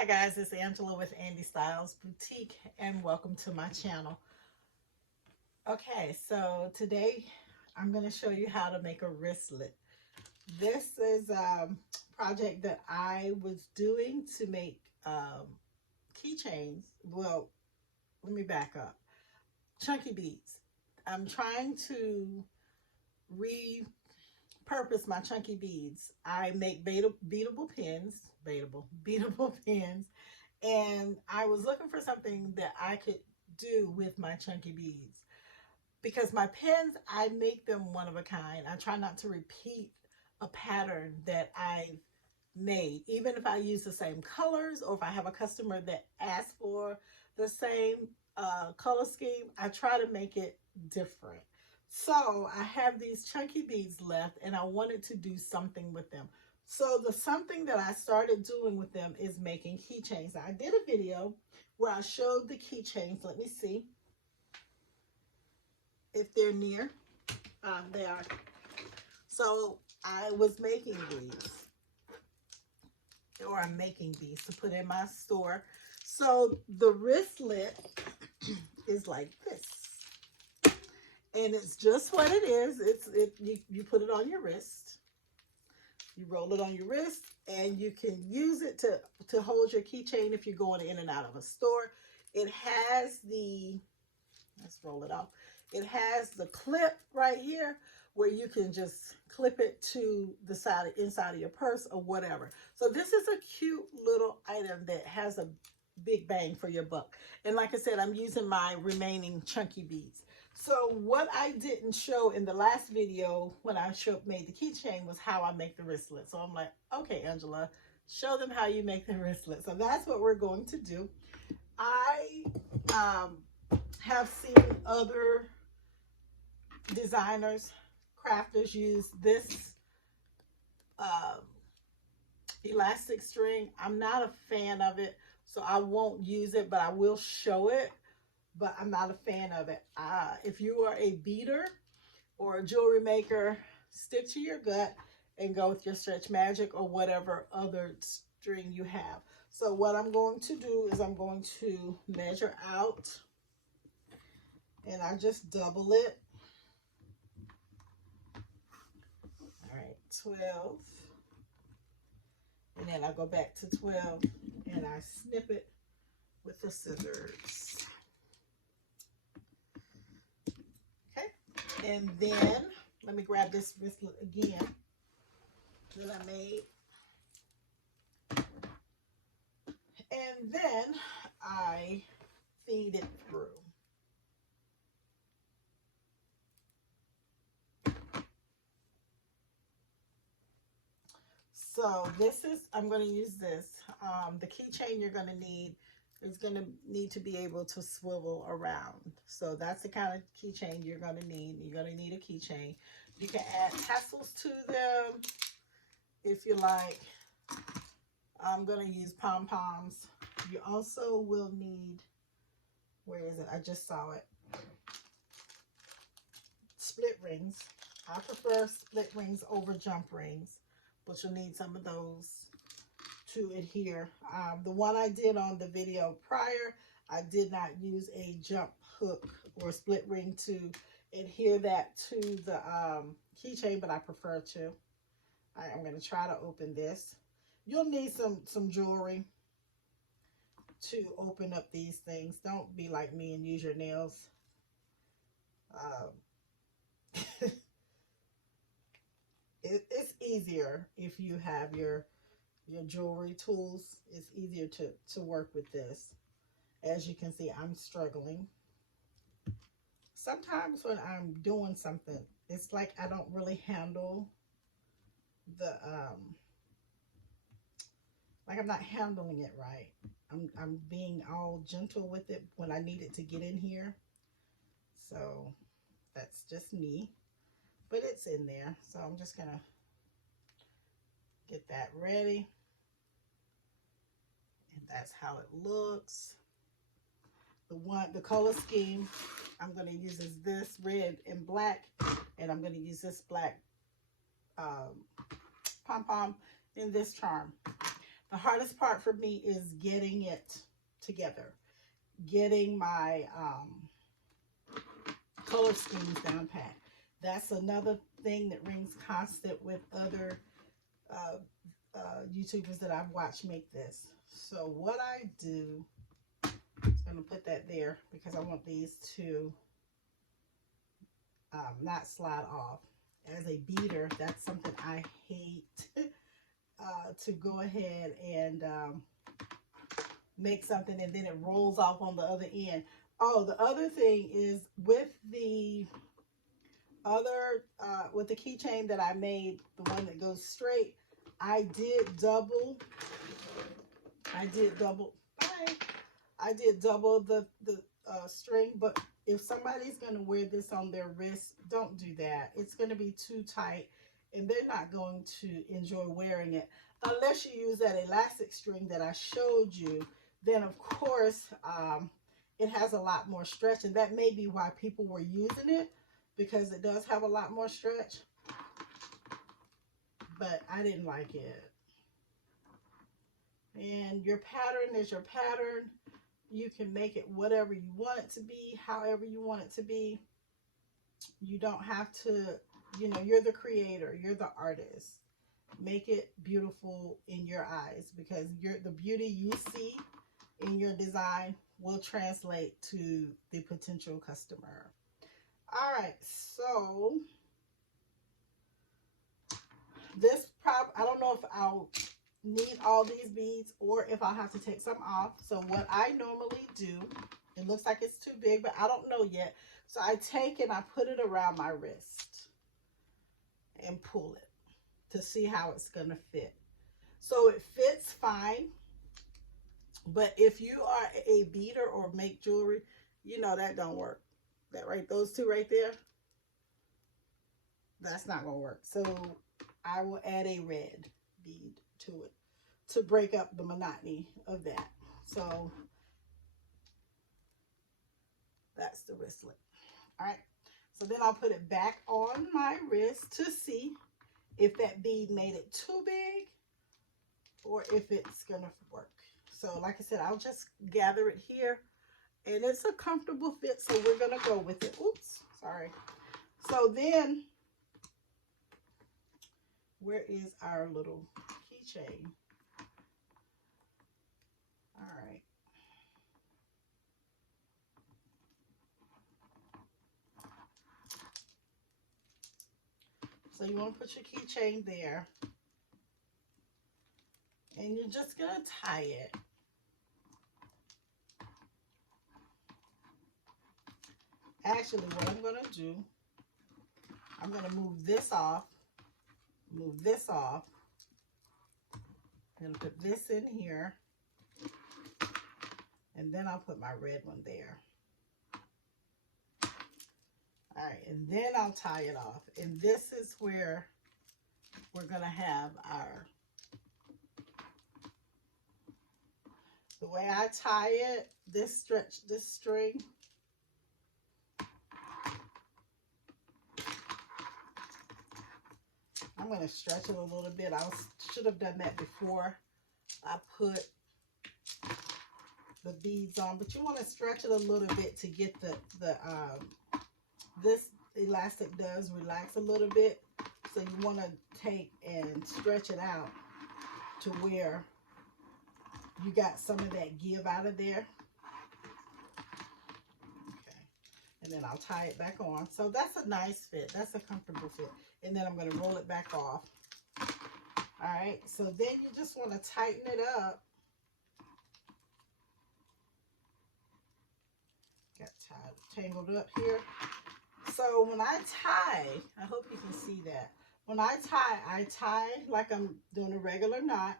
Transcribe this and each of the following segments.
Hi guys, it's Angela with Andy Styles Boutique and welcome to my channel. Okay, so today I'm going to show you how to make a wristlet. This is a project that I was doing to make keychains. Well, let me back up. Chunky beads. I'm trying to repurpose my chunky beads. I make beadable pins, and I was looking for something that I could do with my chunky beads because my pins, I make them one of a kind. I try not to repeat a pattern that I've made, even if I use the same colors or if I have a customer that asks for the same color scheme. I try to make it different. So I have these chunky beads left and I wanted to do something with them. So the something that I started doing with them is making keychains. I did a video where I showed the keychains. Let me see if they're near. They are. So I was making these, or I'm making these to put in my store. So the wristlet is like this. And it's just what it is. You put it on your wrist. You roll it on your wrist, and you can use it to hold your keychain if you're going in and out of a store. It has let's roll it off. It has the clip right here where you can just clip it to the inside of your purse or whatever. So this is a cute little item that has a big bang for your buck. And like I said, I'm using my remaining chunky beads. So what I didn't show in the last video when I made the keychain was how I make the wristlet. So I'm like, okay, Angela, show them how you make the wristlet. So that's what we're going to do. I have seen other designers, crafters use this elastic string. I'm not a fan of it, so I won't use it, but I will show it. But I'm not a fan of it. If you are a beader or a jewelry maker, stick to your gut and go with your Stretch Magic or whatever other string you have. So what I'm going to do is I'm going to measure out, and I just double it. All right, 12. And then I go back to 12 and I snip it with the scissors. And then, let me grab this wristlet again that I made. And then I feed it through. So this is, I'm going to use this. The keychain you're going to need is going to need to be able to swivel around. So that's the kind of keychain you're going to need. You're going to need a keychain. You can add tassels to them if you like. I'm going to use pom-poms. You also will need, where is it? I just saw it. Split rings. I prefer split rings over jump rings, but you'll need some of those to adhere. The one I did on the video prior, I did not use a jump hook or split ring to adhere that to the keychain, but I prefer to. I'm going to try to open this. You'll need some jewelry to open up these things. Don't be like me and use your nails. It's easier if you have your jewelry tools. It's easier to work with this. As you can see, I'm struggling. Sometimes when I'm doing something, it's like I don't really handle the like I'm not handling it right. I'm being all gentle with it when I need it to get in here. So that's just me, but it's in there. So I'm just gonna get that ready. And that's how it looks. The color scheme I'm going to use is this red and black, and I'm going to use this black pom-pom in this charm. The hardest part for me is getting it together, getting my color schemes down pat. That's another thing that rings constant with other YouTubers that I've watched make this. So what I do, I'm going to put that there because I want these to not slide off. As a beater, that's something I hate to go ahead and make something and then it rolls off on the other end. Oh, the other thing is with the other, with the keychain that I made, the one that goes straight, I did double the string, but if somebody's going to wear this on their wrist, don't do that. It's going to be too tight and they're not going to enjoy wearing it unless you use that elastic string that I showed you. Then of course it has a lot more stretch, and that may be why people were using it, because it does have a lot more stretch, but I didn't like it. And your pattern is your pattern. You can make it whatever you want it to be, however you want it to be. You don't have to, you know, you're the creator, you're the artist. Make it beautiful in your eyes, because the beauty you see in your design will translate to the potential customer. All right, so this I don't know if I'll need all these beads or if I'll have to take some off. So what I normally do, it looks like it's too big, but I don't know yet. So I take and I put it around my wrist and pull it to see how it's gonna fit. So it fits fine, but if you are a beader or make jewelry, you know that don't work. That right, those two right there, that's not gonna work. So I will add a red bead to it to break up the monotony of that. So that's the wristlet. All right, so then I'll put it back on my wrist to see if that bead made it too big or if it's gonna work. So like I said, I'll just gather it here, and it's a comfortable fit, so we're gonna go with it. Oops, sorry. So then, where is our little keychain? All right. So you want to put your keychain there, and you're just gonna tie it. Actually, what I'm gonna do, I'm gonna move this off, I'm gonna put this in here, and then I'll put my red one there. All right, and then I'll tie it off. And this is where we're gonna have the way I tie it, this string, I'm going to stretch it a little bit. I should have done that before I put the beads on, but you want to stretch it a little bit to get this elastic does relax a little bit. So you want to take and stretch it out to where you got some of that give out of there. Okay. And then I'll tie it back on. So that's a nice fit. That's a comfortable fit. And then I'm going to roll it back off. All right. So then you just want to tighten it up. Got tangled up here. So when I tie, I hope you can see that. When I tie like I'm doing a regular knot,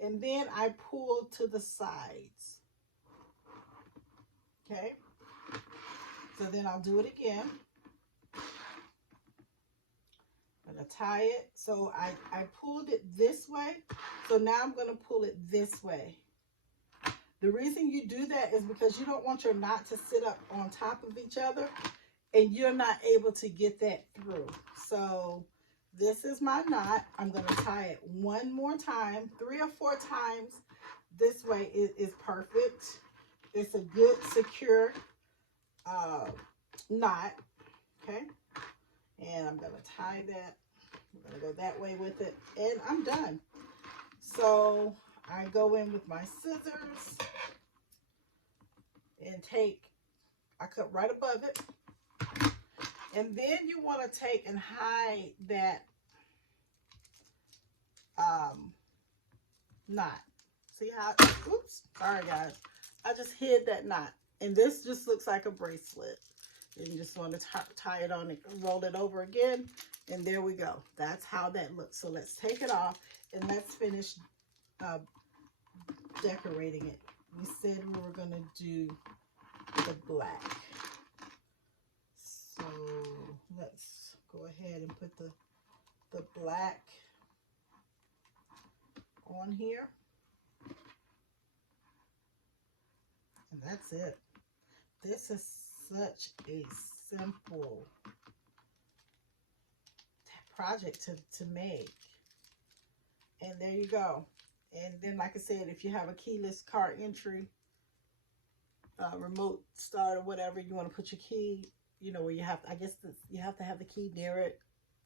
and then I pull to the sides. Okay. So then I'll do it again. I'm going to tie it. So I pulled it this way. So now I'm going to pull it this way. The reason you do that is because you don't want your knot to sit up on top of each other and you're not able to get that through. So this is my knot. I'm going to tie it one more time, 3 or 4 times. This way it is perfect. It's a good, secure knot. Okay. And I'm going to tie that. I'm going to go that way with it. And I'm done. So I go in with my scissors and I cut right above it. And then you want to take and hide that knot. See how, oops, sorry guys. I just hid that knot. And this just looks like a bracelet. And you just want to tie it on and roll it over again. And there we go. That's how that looks. So let's take it off and let's finish decorating it. We said we were going to do the black. So let's go ahead and put the black on here. And that's it. This is such a simple project to make. And there you go. And then, like I said, if you have a keyless car entry, remote start or whatever, you want to put your key, you know, where you have, I guess you have to have the key near it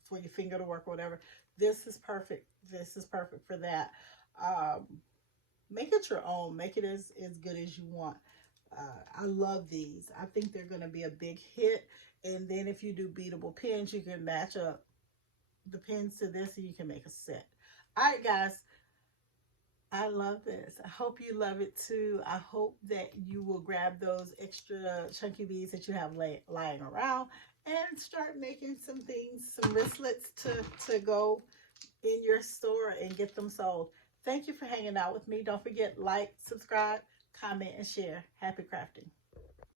for your finger to work or whatever. This is perfect. This is perfect for that. Make it your own. Make it as good as you want. I love these. I think they're going to be a big hit. And then if you do beadable pins, you can match up the pins to this and you can make a set. All right, guys. I love this. I hope you love it too. I hope that you will grab those extra chunky beads that you have lying around and start making some things, some wristlets to go in your store and get them sold. Thank you for hanging out with me. Don't forget, like, subscribe, comment, and share. Happy crafting.